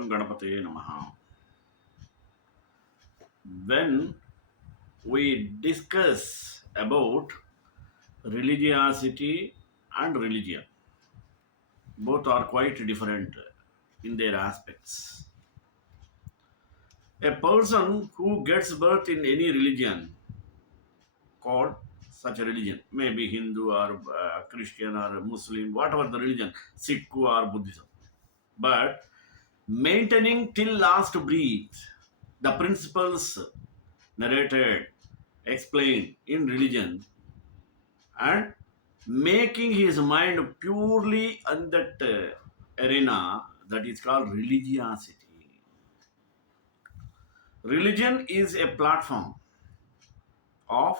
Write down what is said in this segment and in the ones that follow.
Mangala Ganapate Namaha. When we discuss about religiosity and religion, both are quite different in their aspects. A person who gets birth in any religion called such a religion, maybe Hindu or Christian or Muslim, whatever the religion, Sikh or Buddhism, but maintaining till last breath the principles narrated, explained in religion, and making his mind purely on that arena, that is called religiosity. Religion is a platform of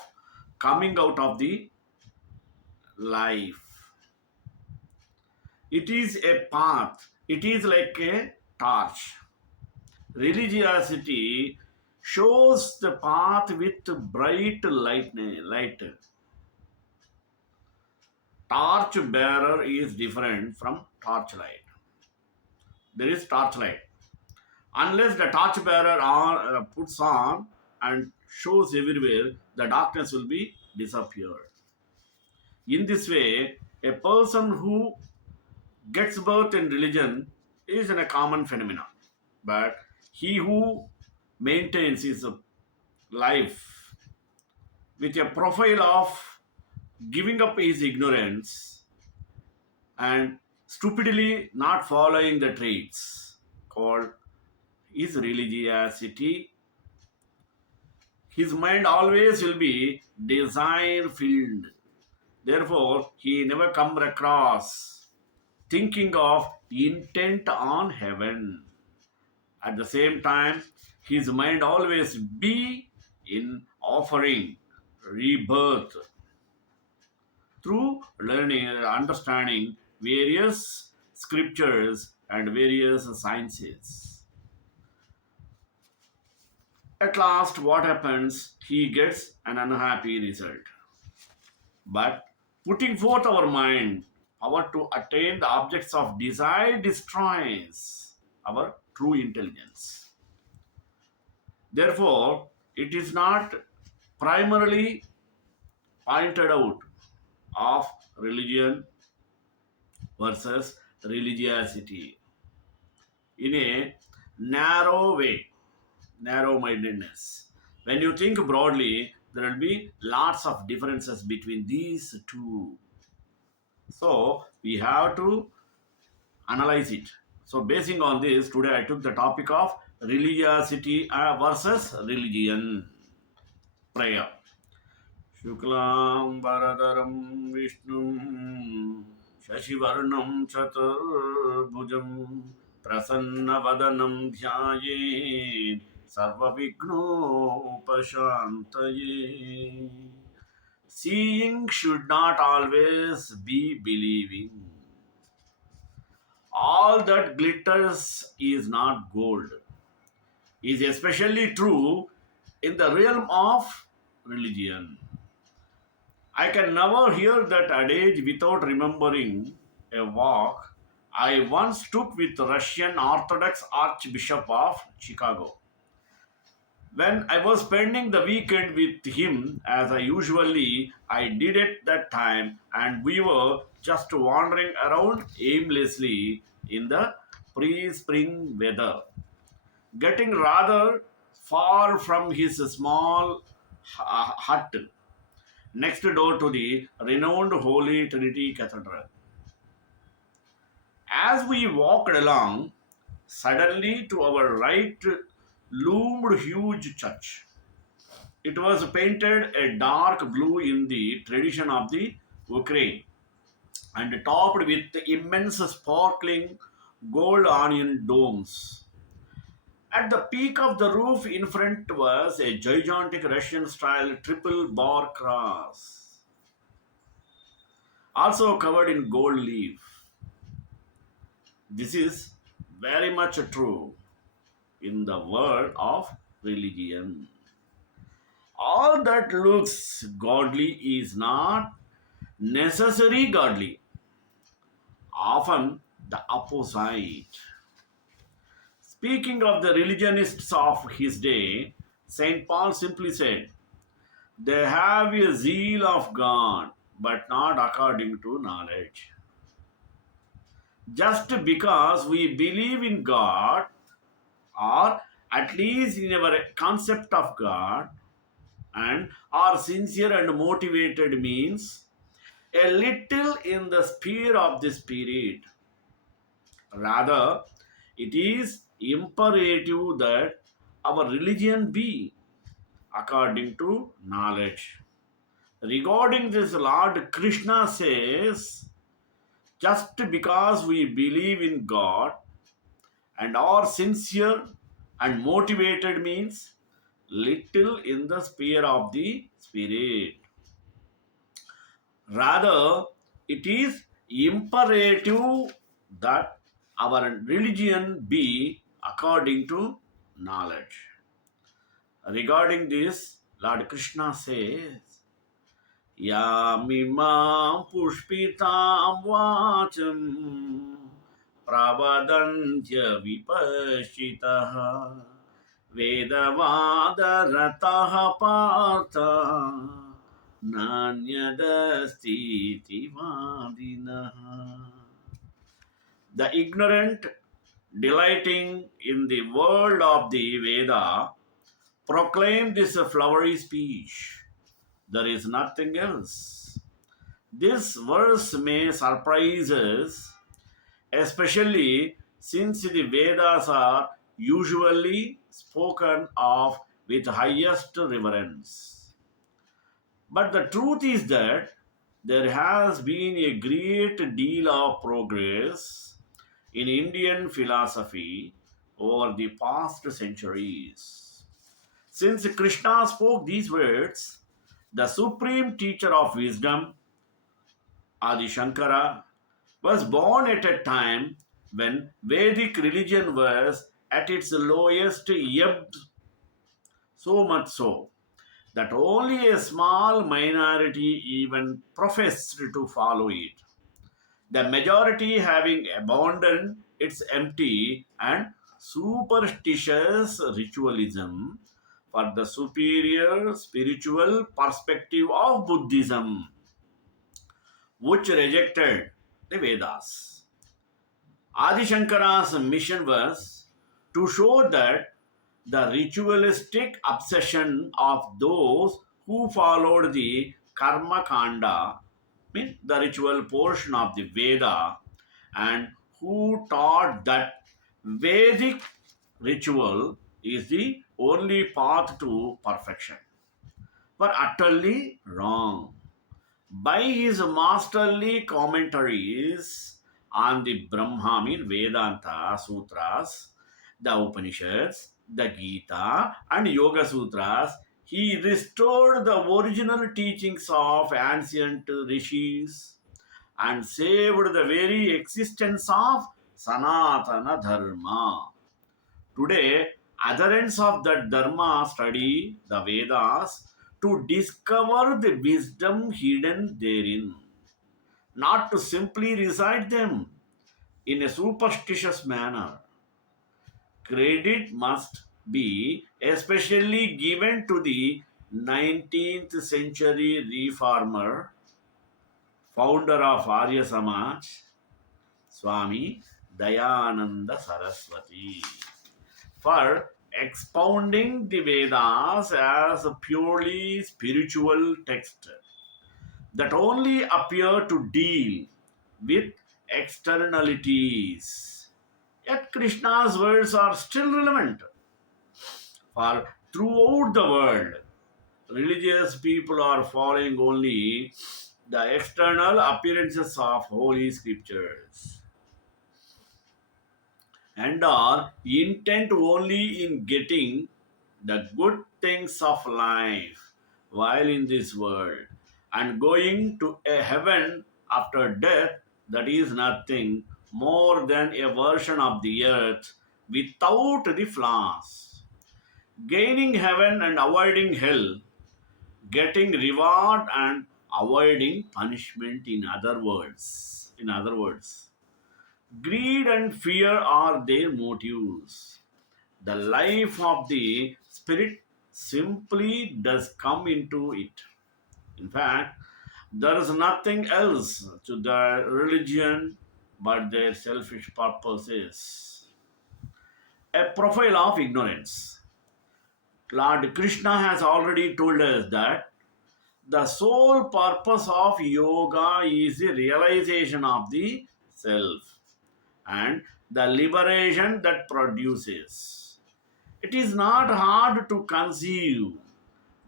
coming out of the life. It is a path, it is like a torch. Religiosity shows the path with bright light. Torch bearer is different from torchlight. There is torchlight. Unless the torch bearer puts on and shows everywhere, the darkness will be disappeared. In this way, a person who gets birth in religion is a common phenomenon. But he who maintains his life with a profile of giving up his ignorance and stupidly not following the traits called his religiosity, his mind always will be desire filled. Therefore, he never come across thinking of intent on heaven. At the same time, his mind always be in offering rebirth through learning, understanding various scriptures and various sciences. At last, what happens? He gets an unhappy result. But putting forth our mind, power to attain the objects of desire destroys our true intelligence. Therefore, it is not primarily pointed out of religion versus religiosity in a narrow way, narrow mindedness. When you think broadly, there will be lots of differences between these two. So, we have to analyze it. So, basing on this, today I took the topic of religiosity versus religion. Prayer. Shuklam Bharadaram Vishnum Shashivarnam Chaturbhujam Prasanna Vadanam Dhyaye Sarva Vigno Pashantaye. Seeing should not always be believing. All that glitters is not gold is especially true in the realm of religion. I can never hear that adage without remembering a walk I once took with Russian Orthodox Archbishop of Chicago. When I was spending the weekend with him, as I did at that time, and we were just wandering around aimlessly in the pre-spring weather, getting rather far from his small hut next door to the renowned Holy Trinity Cathedral. As we walked along, suddenly to our right loomed huge church. It was painted a dark blue in the tradition of the Ukraine and topped with immense sparkling gold onion domes. At the peak of the roof in front was a gigantic Russian style triple bar cross, also covered in gold leaf. This is very much true in the world of religion. All that looks godly is not necessarily godly, often the opposite. Speaking of the religionists of his day, St. Paul simply said, they have a zeal of God, but not according to knowledge. Just because we believe in God, or at least in our concept of God, and are sincere and motivated means a little in the sphere of the spirit. Rather, it is imperative that our religion be according to knowledge. Regarding this, Lord Krishna says, just because we believe in God and are sincere and motivated means little in the sphere of the spirit. Rather, it is imperative that our religion be according to knowledge. Regarding this, Lord Krishna says, Yamimam pushpitam vacham pravadantya vipashitaha vedavadarataha partha nanyadastiti vadinaha. The ignorant, delighting in the world of the Veda, proclaim this flowery speech. There is nothing else. This verse may surprise us, especially since the Vedas are usually spoken of with highest reverence. But the truth is that there has been a great deal of progress in Indian philosophy over the past centuries. Since Krishna spoke these words, the supreme teacher of wisdom, Adi Shankara, was born at a time when Vedic religion was at its lowest ebb, so much so that only a small minority even professed to follow it, the majority having abandoned its empty and superstitious ritualism for the superior spiritual perspective of Buddhism, which rejected the Vedas. Adi Shankara's mission was to show that the ritualistic obsession of those who followed the Karma Kanda, mean the ritual portion of the Veda, and who taught that Vedic ritual is the only path to perfection, were utterly wrong. By his masterly commentaries on the Brahma, mean Vedanta Sutras, the Upanishads, the Gita, and Yoga Sutras, he restored the original teachings of ancient rishis and saved the very existence of Sanatana Dharma. Today, adherents of that Dharma study the Vedas to discover the wisdom hidden therein, not to simply recite them in a superstitious manner. Credit must be especially given to the 19th century reformer, founder of Arya Samaj, Swami Dayananda Saraswati, for expounding the Vedas as a purely spiritual text that only appear to deal with externalities. Yet Krishna's words are still relevant for throughout the world. Religious people are following only the external appearances of holy scriptures and are intent only in getting the good things of life while in this world and going to a heaven after death that is nothing more than a version of the earth without the flaws. Gaining heaven and avoiding hell, getting reward and avoiding punishment, in other words. In other words, greed and fear are their motives. The life of the spirit simply does come into it. In fact, there is nothing else to the religion but their selfish purposes. A profile of ignorance. Lord Krishna has already told us that the sole purpose of yoga is the realization of the self and the liberation that produces. It is not hard to conceive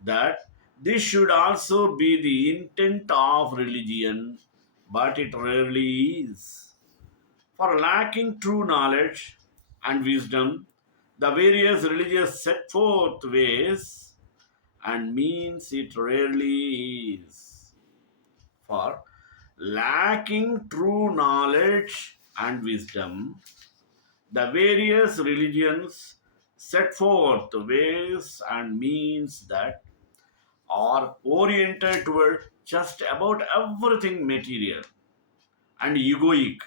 that this should also be the intent of religion, but it rarely is. For lacking true knowledge and wisdom, the various religious set forth ways and means it rarely is. For lacking true knowledge and wisdom, the various religions set forth ways and means that are oriented toward just about everything material and egoic,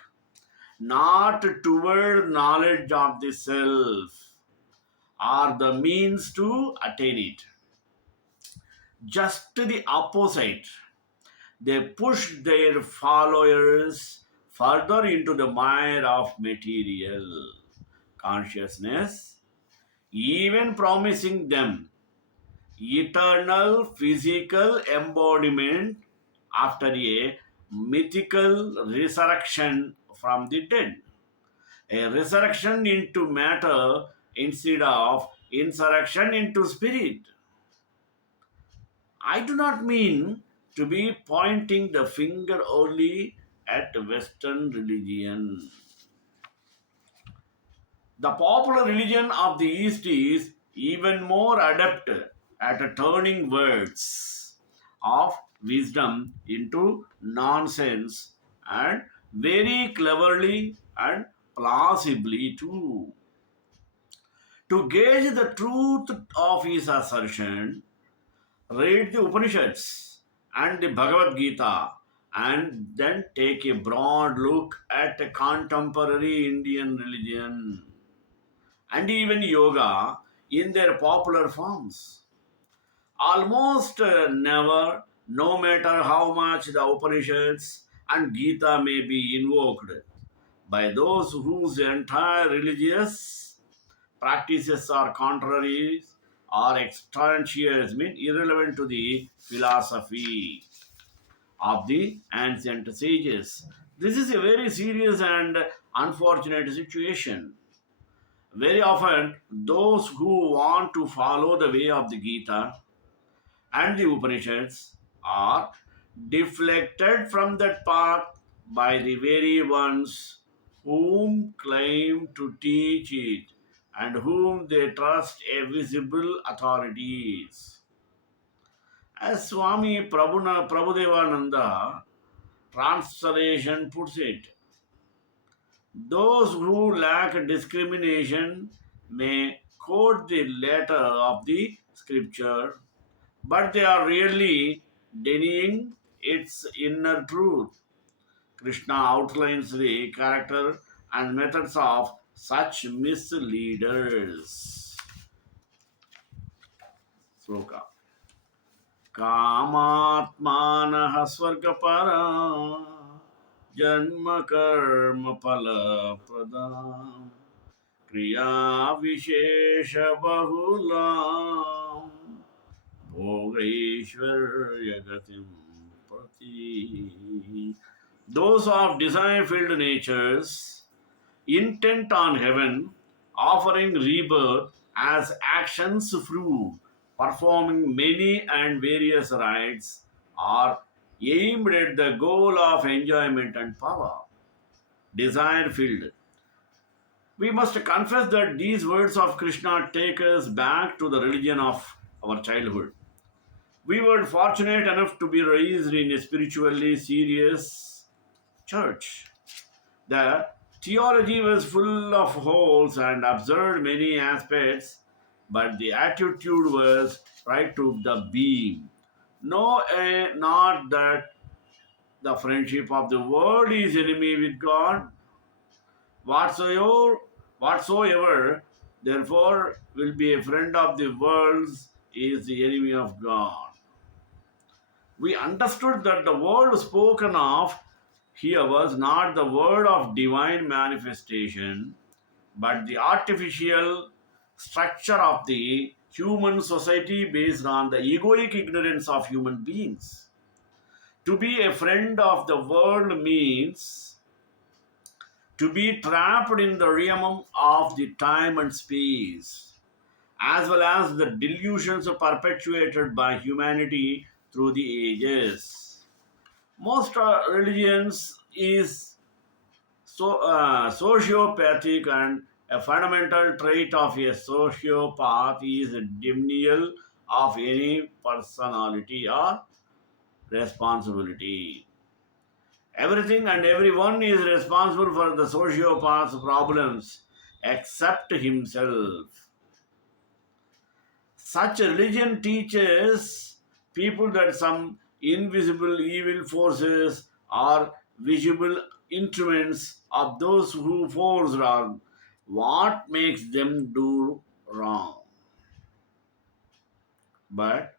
not toward knowledge of the self or the means to attain it. Just the opposite. They push their followers further into the mire of material consciousness, even promising them eternal physical embodiment after a mythical resurrection from the dead. A resurrection into matter instead of insurrection into spirit. I do not mean to be pointing the finger only at Western religion. The popular religion of the East is even more adept at turning words of wisdom into nonsense and very cleverly and plausibly too. To gauge the truth of his assertion, read the Upanishads and the Bhagavad Gita and then take a broad look at a contemporary Indian religion and even yoga in their popular forms. Almost never, no matter how much the Upanishads and Gita may be invoked by those whose entire religious practices are contrary or extraneous, mean irrelevant to the philosophy of the ancient sages. This is a very serious and unfortunate situation. Very often, those who want to follow the way of the Gita and the Upanishads are deflected from that path by the very ones whom claim to teach it and whom they trust as visible authorities. As Swami Prabhudevananda translation puts it, those who lack discrimination may quote the letter of the scripture, but they are really denying its inner truth. Krishna outlines the character and methods of such misleaders. Sloka. कामात्मानः स्वर्गपरा जन्म कर्म फल प्रदा क्रिया विशेष बहुला भोगैश्वर्य गतिम प्रति. Those of desire filled natures intent on heaven, offering rebirth as actions through performing many and various rites, are aimed at the goal of enjoyment and power. Desire filled. We must confess that these words of Krishna take us back to the religion of our childhood. We were fortunate enough to be raised in a spiritually serious church. The theology was full of holes and observed many aspects, but the attitude was right to the beam. No, not that the friendship of the world is enemy with God. Whatsoever therefore will be a friend of the worlds, is the enemy of God. We understood that the word spoken of here was not the word of divine manifestation, but the artificial structure of the human society based on the egoic ignorance of human beings. To be a friend of the world means to be trapped in the realm of the time and space, as well as the delusions perpetuated by humanity through the ages. Most religions is sociopathic, and a fundamental trait of a sociopath is denial of any personality or responsibility. Everything and everyone is responsible for the sociopath's problems except himself. Such a religion teaches people that some invisible evil forces are visible instruments of those who force wrong. What makes them do wrong? But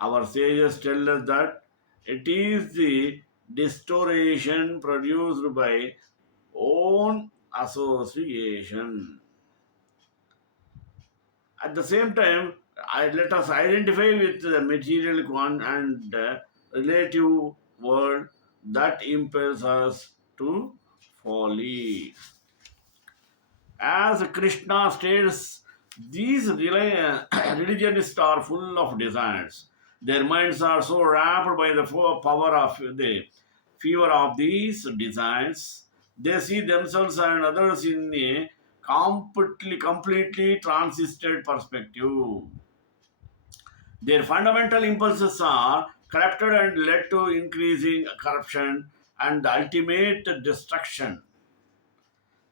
our sages tell us that it is the distortion produced by own association. At the same time, let us identify with the material and relative world that impels us to folly. As Krishna states, these religionists are full of desires. Their minds are so wrapped by the full power of the fever of these desires. They see themselves and others in a completely transisted perspective. Their fundamental impulses are corrupted and led to increasing corruption and the ultimate destruction.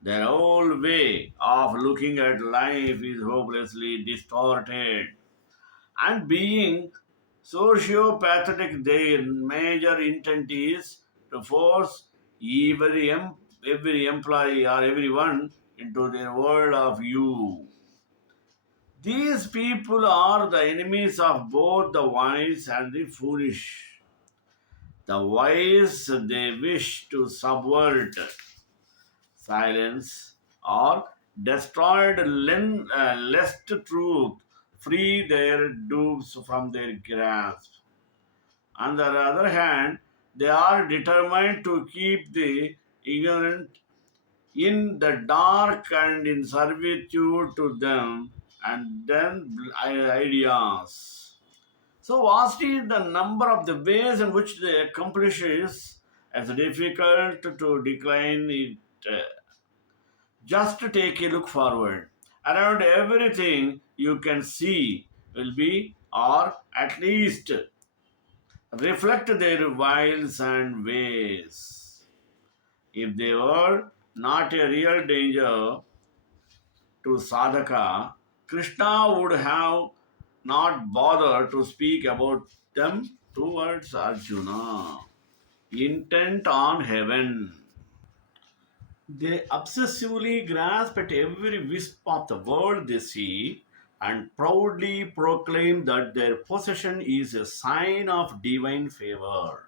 Their whole way of looking at life is hopelessly distorted. And being sociopathic, their major intent is to force every employee or everyone into their world of view. These people are the enemies of both the wise and the foolish. The wise, they wish to subvert, silence, or destroy lest truth free their dupes from their grasp. On the other hand, they are determined to keep the ignorant in the dark and in servitude to them and then ideas. So vast is the number of the ways in which they accomplish is as difficult to decline it. Just to take a look forward. Around everything you can see will be, or at least reflect their wiles and ways. If they were not a real danger to sadhaka, Krishna would have not bothered to speak about them towards Arjuna. Intent on heaven. They obsessively grasp at every wisp of the world they see and proudly proclaim that their possession is a sign of divine favor,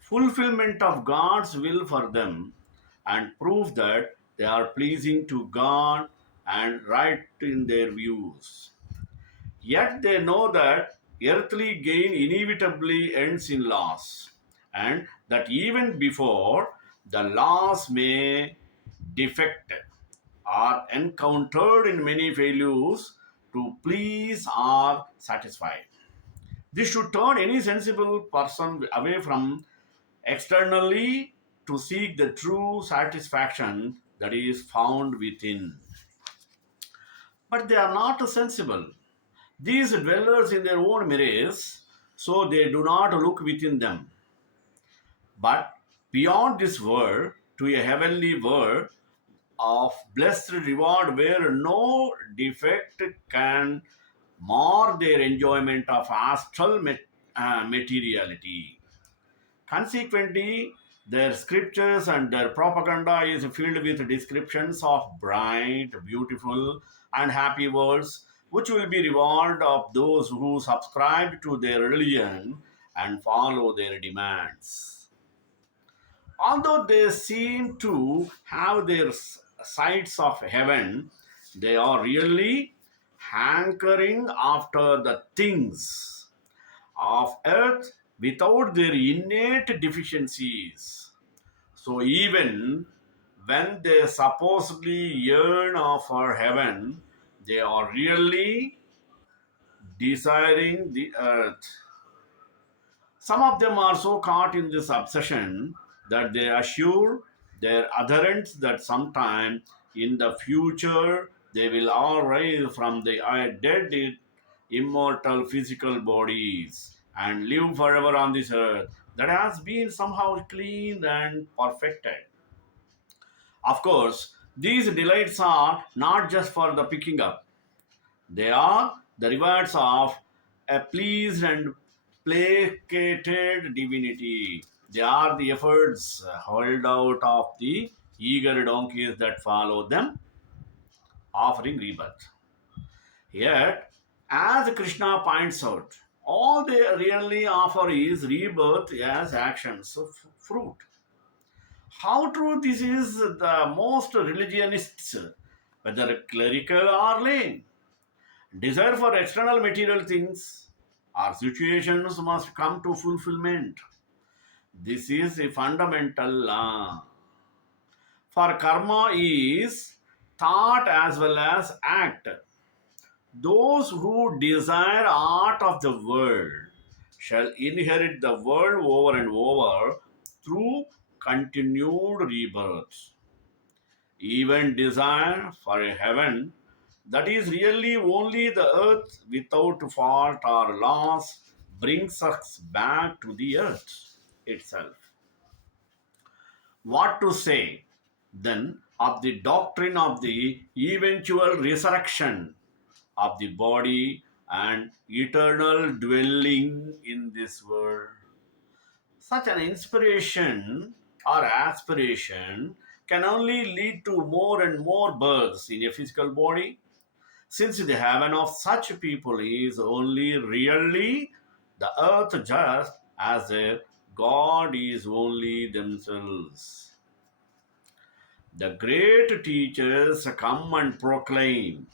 fulfillment of God's will for them, and proof that they are pleasing to God and right in their views. Yet they know that earthly gain inevitably ends in loss, and that even before the loss may defect are encountered in many failures to please or satisfy. This should turn any sensible person away from externally to seek the true satisfaction that is found within. But they are not sensible. These dwellers in their own mirrors, so they do not look within them, but beyond this world to a heavenly world of blessed reward where no defect can mar their enjoyment of astral materiality. Consequently, Their scriptures and their propaganda is filled with descriptions of bright, beautiful, and happy worlds, which will be reward of those who subscribe to their religion and follow their demands. Although they seem to have their sights of heaven, they are really hankering after the things of earth without their innate deficiencies. So even when they supposedly yearn for heaven, they are really desiring the earth. Some of them are so caught in this obsession that they assure their adherents that sometime in the future they will all rise from the dead immortal physical bodies and live forever on this earth that has been somehow cleaned and perfected. Of course, these delights are not just for the picking up, they are the rewards of a pleased and placated divinity. They are the efforts held out of the eager donkeys that follow them, offering rebirth. Yet, as Krishna points out, all they really offer is rebirth as actions of fruit. How true this is, the most religionists, whether clerical or lay, desire for external material things or situations must come to fulfillment. This is a fundamental law. For karma is thought as well as act. Those who desire art of the world shall inherit the world over and over through continued rebirth. Even desire for a heaven that is really only the earth without fault or loss brings us back to the earth itself. What to say then of the doctrine of the eventual resurrection of the body and eternal dwelling in this world? Such an inspiration or aspiration can only lead to more and more births in a physical body, since the heaven of such people is only really the earth, just as their God is only themselves. The great teachers come and proclaim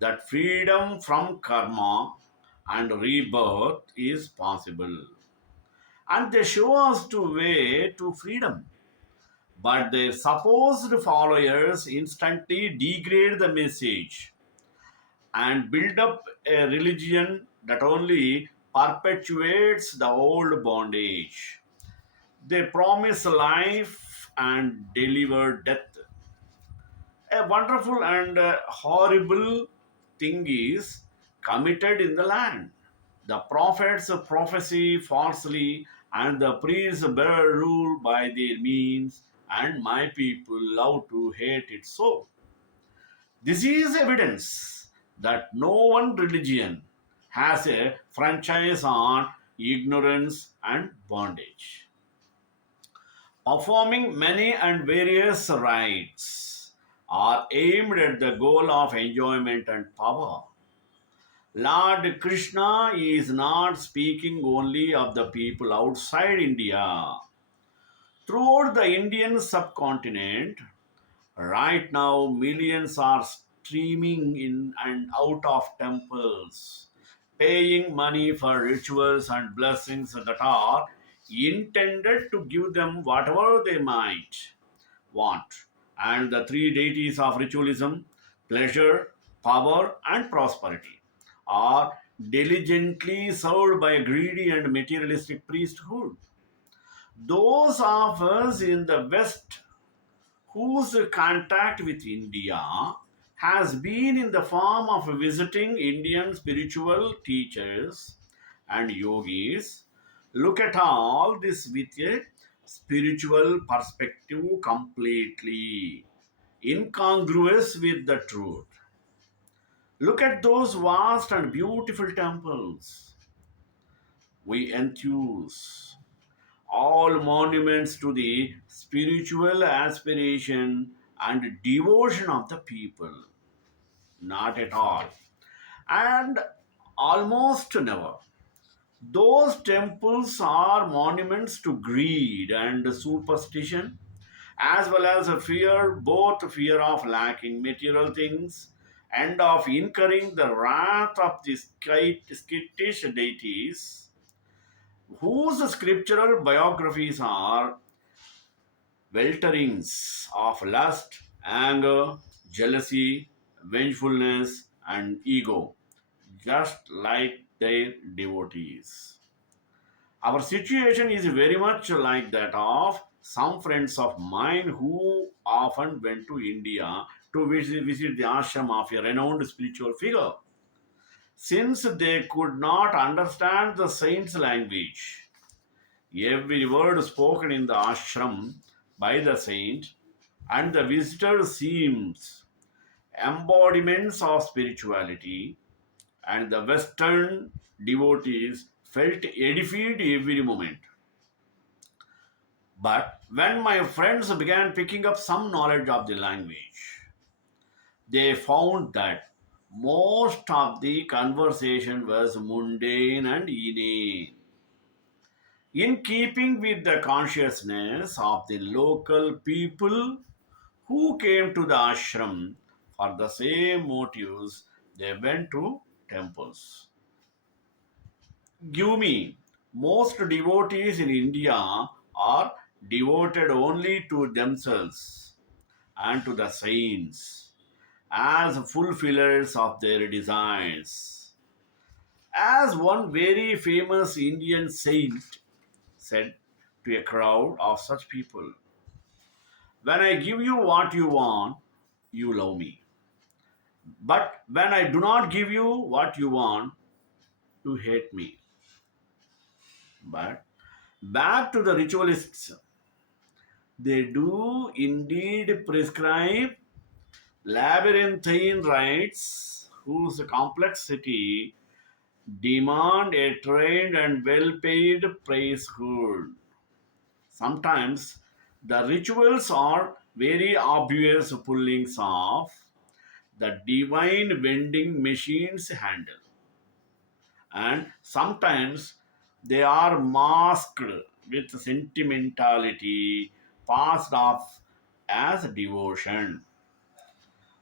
that freedom from karma and rebirth is possible. And they show us the way to freedom. But their supposed followers instantly degrade the message and build up a religion that only perpetuates the old bondage. They promise life and deliver death. A wonderful and horrible thing is committed in the land. The prophets prophesy falsely, and the priests bear rule by their means, and my people love to hate it so. This is evidence that no one religion has a franchise on ignorance and bondage. Performing many and various rites are aimed at the goal of enjoyment and power. Lord Krishna is not speaking only of the people outside India. Throughout the Indian subcontinent, right now, millions are streaming in and out of temples, paying money for rituals and blessings that are intended to give them whatever they might want. And the three deities of ritualism, pleasure, power, and prosperity, are diligently served by a greedy and materialistic priesthood. Those of us in the West whose contact with India has been in the form of visiting Indian spiritual teachers and yogis, look at all this with a spiritual perspective completely incongruous with the truth. Look at those vast and beautiful temples we enthuse. all monuments to the spiritual aspiration and devotion of the people. Not at all. And almost never. Those temples are monuments to greed and superstition, as well as a fear, both fear of lacking material things and of incurring the wrath of the skittish deities, whose scriptural biographies are welterings of lust, anger, jealousy, vengefulness, and ego, just like their devotees. Our situation is very much like that of some friends of mine who often went to India to visit the ashram of a renowned spiritual figure. Since they could not understand the saint's language, every word spoken in the ashram by the saint and the visitor seems embodiments of spirituality, and the Western devotees felt edified every moment. But when my friends began picking up some knowledge of the language, they found that most of the conversation was mundane and inane, in keeping with the consciousness of the local people who came to the ashram for the same motives they went to temples. Give me, most devotees in India are devoted only to themselves and to the saints as fulfillers of their desires. As one very famous Indian saint said to a crowd of such people, when I give you what you want, you love me. But when I do not give you what you want, you hate me. But back to the ritualists, they do indeed prescribe labyrinthine rites whose complexity demand a trained and well-paid priesthood. Sometimes the rituals are very obvious pullings off the divine vending machines handle, and sometimes they are masked with sentimentality passed off as devotion.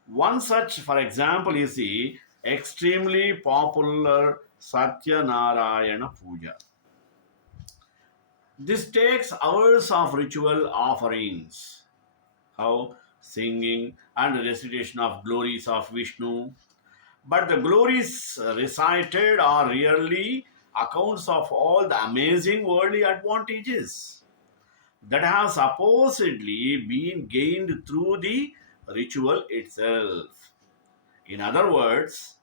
One such, for example, is the extremely popular Satyanarayana Puja. This takes hours of ritual offerings, how singing and recitation of glories of Vishnu. But the glories recited are really accounts of all the amazing worldly advantages that have supposedly been gained through the ritual itself. In other words,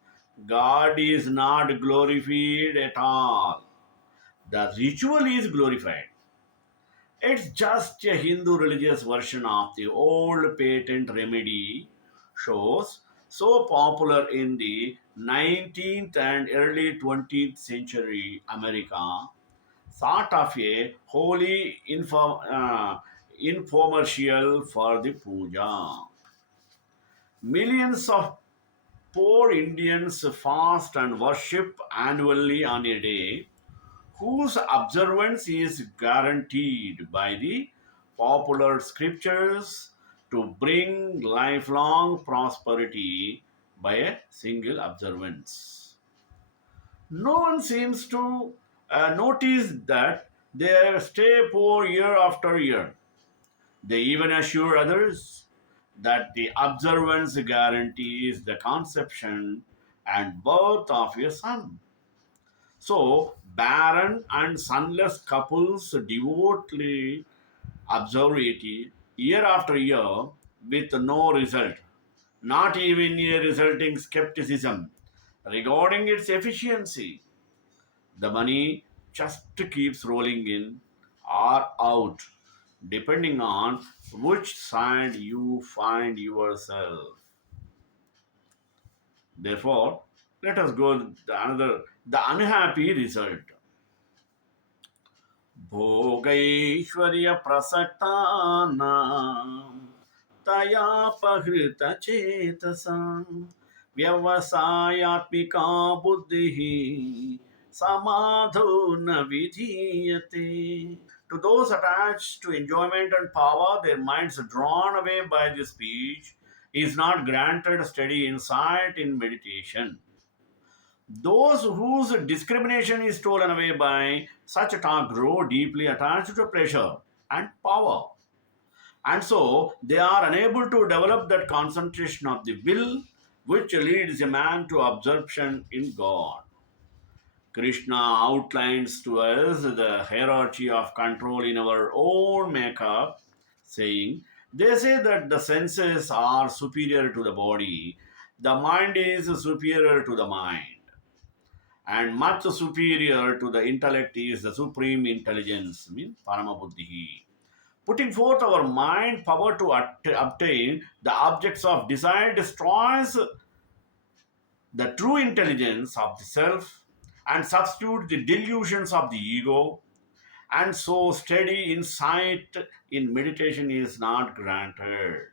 God is not glorified at all. The ritual is glorified. It's just a Hindu religious version of the old patent remedy shows so popular in the 19th and early 20th century America, sort of a holy infomercial for the puja. Millions of poor Indians fast and worship annually on a day whose observance is guaranteed by the popular scriptures to bring lifelong prosperity by a single observance. No one seems to notice that they stay poor year after year. They even assure others that the observance guarantees the conception and birth of a son. So, barren and sunless couples devotedly observe it year after year with no result, not even a resulting skepticism regarding its efficiency. The money just keeps rolling in or out, depending on which side you find yourself. Therefore, let us go the unhappy result. भोगैश्वर्यप्रसक्तानां तयापहृतचेतसां व्यवसायात्मिका बुद्धिः समाधो न विधीयते. To those attached to enjoyment and power, their minds drawn away by this speech, is not granted steady insight in meditation. Those whose discrimination is stolen away by such talk grow deeply attached to pleasure and power. And so they are unable to develop that concentration of the will which leads a man to absorption in God. Krishna outlines to us the hierarchy of control in our own makeup, saying, they say that the senses are superior to the body, the mind is superior to the mind, and much superior to the intellect is the supreme intelligence, means Paramabuddhi. Putting forth our mind power to obtain the objects of desire destroys the true intelligence of the self and substitute the delusions of the ego, and so steady insight in meditation is not granted.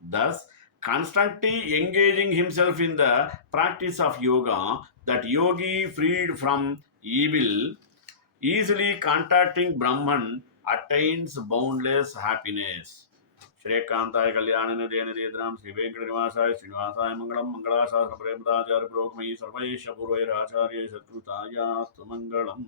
Thus, constantly engaging himself in the practice of yoga, that yogi freed from evil, easily contacting Brahman, attains boundless happiness. श्रेयकांताय Kalyan Nidhe निधेतराम Shri Venkat निवासाय श्रीनिवासाय Mangalam मंगलाशास्त्र प्रेमदाचार्य प्रोक्मयी सर्वैश्य पूर्वैराचार्य शत्रुतायास्तु Mangalam.